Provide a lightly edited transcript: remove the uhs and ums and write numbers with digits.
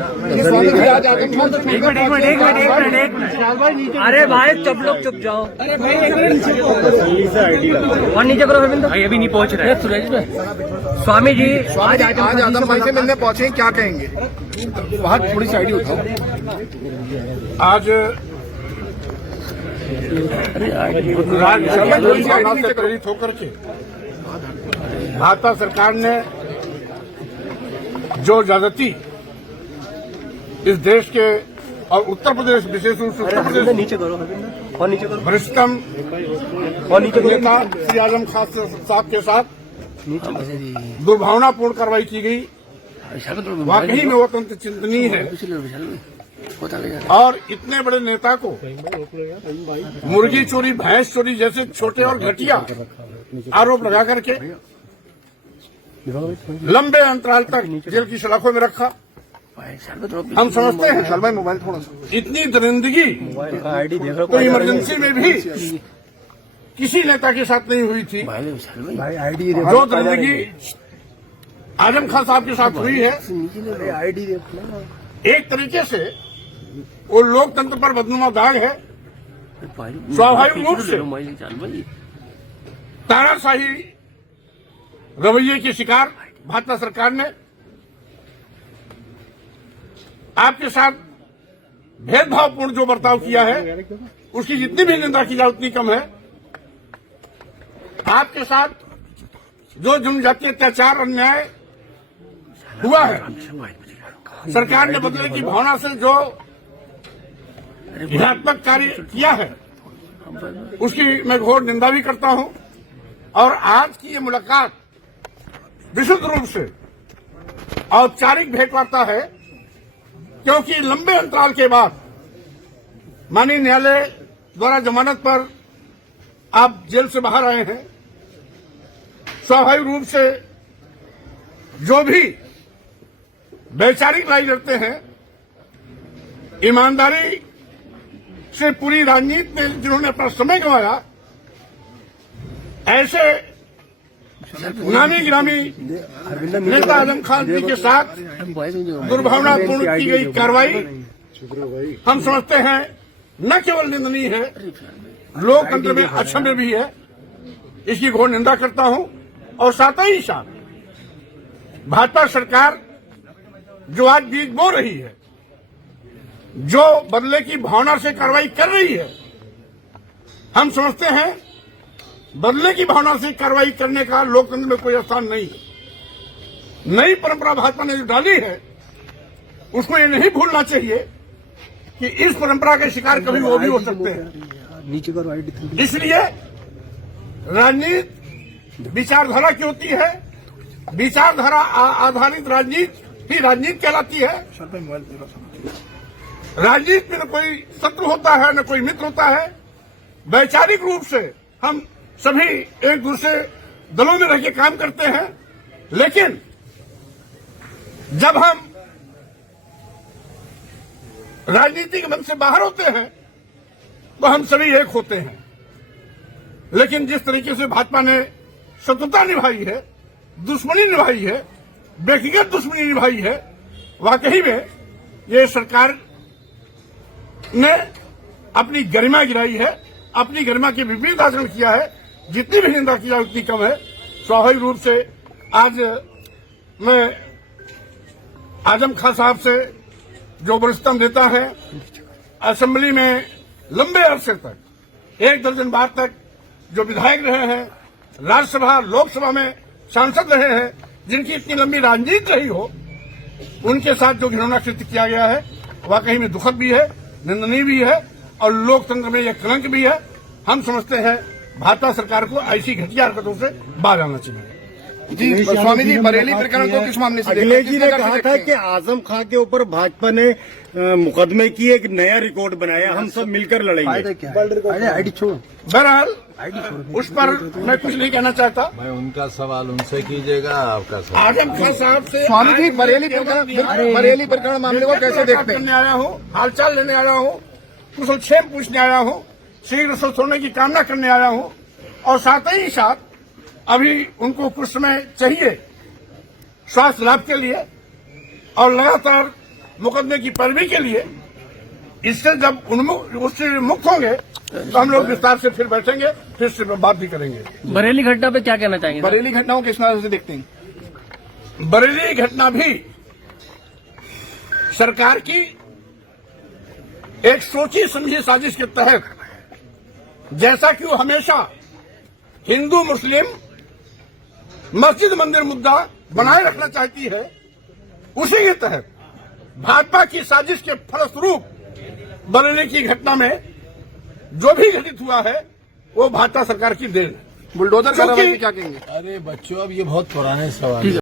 Minute. अरे भाई सब लोग चुप जाओ। अरे भाई और नीचे करो भाई, अभी नहीं पहुंच रहे सुरेश भाई। स्वामी जी आज आजम भाई से मिलने पहुंचे, क्या कहेंगे? बहुत थोड़ी साइड उठाओ। आज राज्यसभा से प्रेरित होकर के भाजपा सरकार ने जो ज्यादती इस देश के और उत्तर प्रदेश, विशेष रूप से उत्तर प्रदेश नीचे करो और नीचे करो वरिष्ठतम और नीचे नेता श्री आजम खान साहब के साथ दुर्भावनापूर्ण कार्रवाई की गई, वाकई में वो अत्यंत चिंतनीय है। और इतने बड़े नेता को मुर्गी चोरी, भैंस चोरी जैसे छोटे और घटिया आरोप लगा करके लंबे अंतराल तक जेल की सलाखों में रखा। हम समझते हैं भाई मोबाइल थोड़ा सा, इतनी दरिंदगी तो इमरजेंसी में भी किसी नेता के साथ नहीं हुई थी। जो दरिंदगी आजम खान साहब के साथ हुई है, एक तरीके से वो लोकतंत्र पर बदनुमा दाग है। स्वाभाविक रूप से तानाशाही रवैये की शिकार भाजपा सरकार ने आपके साथ भेदभावपूर्ण जो बर्ताव किया है, उसकी जितनी भी निंदा की जाए उतनी कम है। आपके साथ जो जनजातीय अत्याचार, अन्याय हुआ है, सरकार ने बदले की भावना से जो हिंसात्मक कार्य किया है, उसकी मैं घोर निंदा भी करता हूं। और आज की ये मुलाकात विशुद्ध रूप से औपचारिक भेंटवार्ता है, क्योंकि लंबे अंतराल के बाद माननीय न्यायालय द्वारा जमानत पर आप जेल से बाहर आए हैं। स्वाभाविक रूप से जो भी वैचारिक लड़ाई लड़ते हैं, ईमानदारी से पूरी राजनीति में जिन्होंने अपना समय गंवाया, ऐसे नामी गिरामी नेता आजम खान जी के साथ दुर्भावनापूर्ण की गई कार्रवाई हम समझते हैं न केवल निंदनीय है, लोकतंत्र में अक्षम्य भी है। इसकी घोर निंदा करता हूं। और साथ ही साथ भाजपा सरकार जो आज बीज बो रही है, जो बदले की भावना से कार्रवाई कर रही है, हम समझते हैं बदले की भावना से कार्रवाई करने का लोकतंत्र में कोई स्थान नहीं है। नई परंपरा भाजपा ने जो डाली है, उसको ये नहीं भूलना चाहिए कि इस परंपरा के शिकार कभी वो भी हो सकते हैं। इसलिए राजनीति विचारधारा की होती है, विचारधारा आधारित राजनीति ही राजनीति कहलाती है। राजनीति में न कोई शत्रु होता है, न कोई मित्र होता है। वैचारिक रूप से हम सभी एक दूसरे दलों में रह के काम करते हैं, लेकिन जब हम राजनीतिक मंच से बाहर होते हैं तो हम सभी एक होते हैं। लेकिन जिस तरीके से भाजपा ने शत्रुता निभाई है, दुश्मनी निभाई है, व्यक्तिगत दुश्मनी निभाई है, वाकई में ये सरकार ने अपनी गरिमा गिराई है, अपनी गरिमा के विपरीत आचरण किया है। जितनी भी निंदा की जाए उतनी कम है। स्वाभाविक रूप से आज मैं आजम खान साहब से, जो वरिष्ठतम नेता है, असेंबली में लंबे अरसे तक 1 दर्जन बार तक जो विधायक रहे हैं, राज्यसभा लोकसभा में सांसद रहे हैं, जिनकी इतनी लंबी राजनीति रही हो, उनके साथ जो घिनौना कृत्य किया गया है, वाकई में दुखद भी है, निंदनीय भी है और लोकतंत्र में यह कलंक भी है। हम समझते हैं भाजपा सरकार को ऐसी घटिया हरकतों से बाहर आना चाहिए। जी स्वामी जी, बरेली प्रकरण को किस मामले से? अखिलेश जी ने कहा था कि आजम खान के ऊपर भाजपा ने मुकदमे की एक नया रिकॉर्ड बनाया, हम सब मिलकर लड़ेंगे। बहरहाल उस पर मैं कुछ नहीं कहना चाहता। मैं उनका सवाल उनसे कीजिएगा, आपका सवाल आजम खान साहब से। स्वामी जी, बरेली प्रकरण मामले को कैसे देखते हैं? आया हूँ, हालचाल लेने आया हूँ, कुशलक्षेम पूछने आया हूँ, शीघ्र स्वस्थ होने की कामना करने आया हूँ। और साथ ही साथ अभी उनको कुछ समय चाहिए स्वास्थ्य लाभ के लिए, और लगातार मुकदमे की पैरवी के लिए। इससे जब उससे मुक्त होंगे तो हम लोग विस्तार से फिर बैठेंगे, फिर से बात भी करेंगे। बरेली घटना पे क्या कहना चाहेंगे? बरेली घटनाओं किस नजर से देखते हैं? बरेली घटना भी सरकार की एक सोची समझी साजिश के तहत, जैसा कि वो हमेशा हिंदू मुस्लिम मस्जिद मंदिर मुद्दा बनाए रखना चाहती है, उसी के तहत भाजपा की साजिश के फलस्वरूप बरेली की घटना में जो भी घटित हुआ है वो भाजपा सरकार की देन है। बुलडोजर कार्रवाई पे क्या कहेंगे? अरे बच्चों, अब ये बहुत पुराने सवाल है।